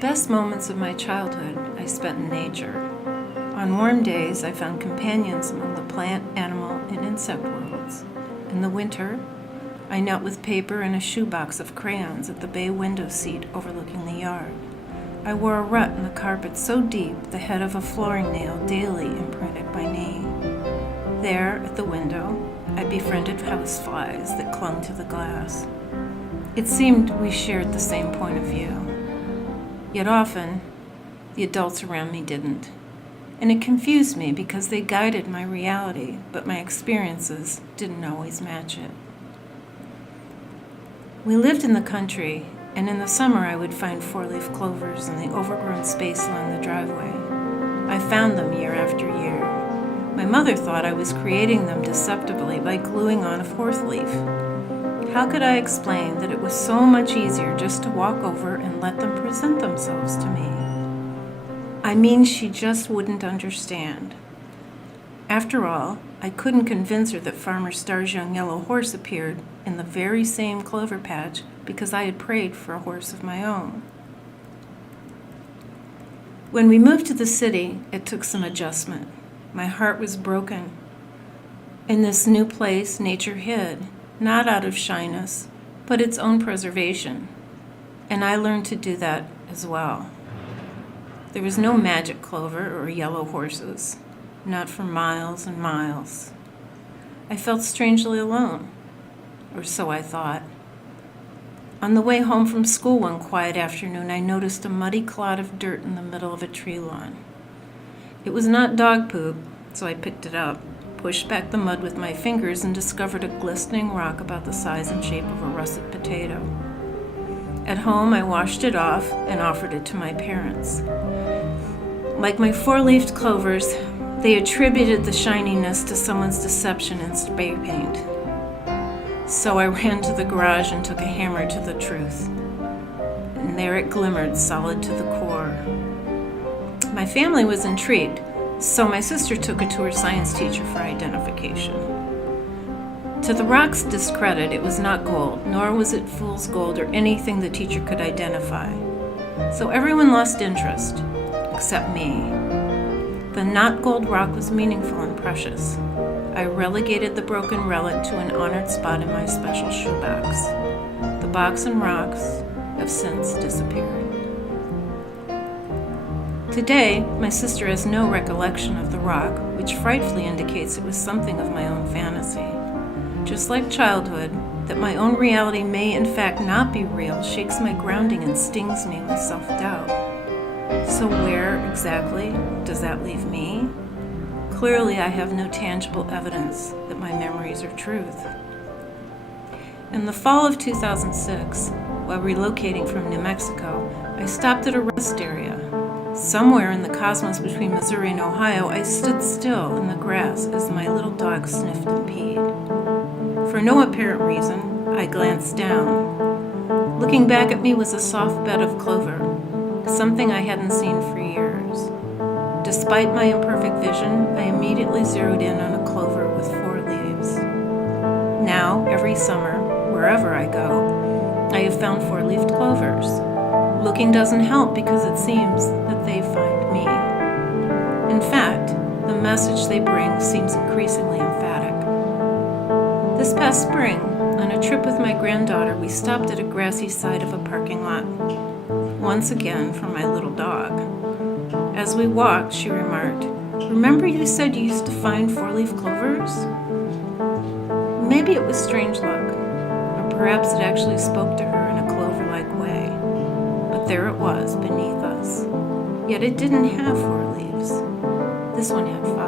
best moments of my childhood I spent in nature. On warm days, I found companions among the plant, animal, and insect worlds. In the winter, I knelt with paper and a shoebox of crayons at the bay window seat overlooking the yard. I wore a rut in the carpet so deep the head of a flooring nail daily imprinted my name. There, at the window, I befriended houseflies that clung to the glass. It seemed we shared the same point of view. Yet often, the adults around me didn't. And it confused me because they guided my reality, but my experiences didn't always match it. We lived in the country, and in the summer I would find four-leaf clovers in the overgrown space along the driveway. I found them year after year. My mother thought I was creating them deceptively by gluing on a fourth leaf. How could I explain that it was so much easier just to walk over and let them present themselves to me? I mean, she just wouldn't understand. After all, I couldn't convince her that Farmer Starr's young yellow horse appeared in the very same clover patch because I had prayed for a horse of my own. When we moved to the city, it took some adjustment. My heart was broken. In this new place, nature hid, not out of shyness, but its own preservation. And I learned to do that as well. There was no magic clover or yellow horses, not for miles and miles. I felt strangely alone, or so I thought. On the way home from school one quiet afternoon, I noticed a muddy clod of dirt in the middle of a tree lawn. It was not dog poop, so I picked it up, pushed back the mud with my fingers, and discovered a glistening rock about the size and shape of a russet potato. At home, I washed it off and offered it to my parents. Like my four-leafed clovers, they attributed the shininess to someone's deception and spray paint. So I ran to the garage and took a hammer to the truth. And there it glimmered, solid to the core. My family was intrigued, so my sister took it to her science teacher for identification. To the rock's discredit, it was not gold, nor was it fool's gold or anything the teacher could identify. So everyone lost interest, except me. The not gold rock was meaningful and precious. I relegated the broken relic to an honored spot in my special shoebox. The box and rocks have since disappeared. Today, my sister has no recollection of the rock, which frightfully indicates it was something of my own fantasy. Just like childhood, that my own reality may in fact not be real shakes my grounding and stings me with self-doubt. So where exactly does that leave me? Clearly, I have no tangible evidence that my memories are truth. In the fall of 2006, while relocating from New Mexico, I stopped at a rest area. Somewhere in the cosmos between Missouri and Ohio, I stood still in the grass as my little dog sniffed and peed. For no apparent reason, I glanced down. Looking back at me was a soft bed of clover, something I hadn't seen for years. Despite my imperfect vision, I immediately zeroed in on a clover with 4 leaves. Now, every summer, wherever I go, I have found 4-leafed clovers. Looking doesn't help because it seems that they find me. In fact, the message they bring seems increasingly emphatic. This past spring, on a trip with my granddaughter, we stopped at a grassy side of a parking lot, once again for my little dog. As we walked, she remarked, "Remember you said you used to find 4-leaf clovers?" Maybe it was strange luck, or perhaps it actually spoke to her in a clover-like way. But there it was, beneath us. Yet it didn't have 4 leaves. This one had 5.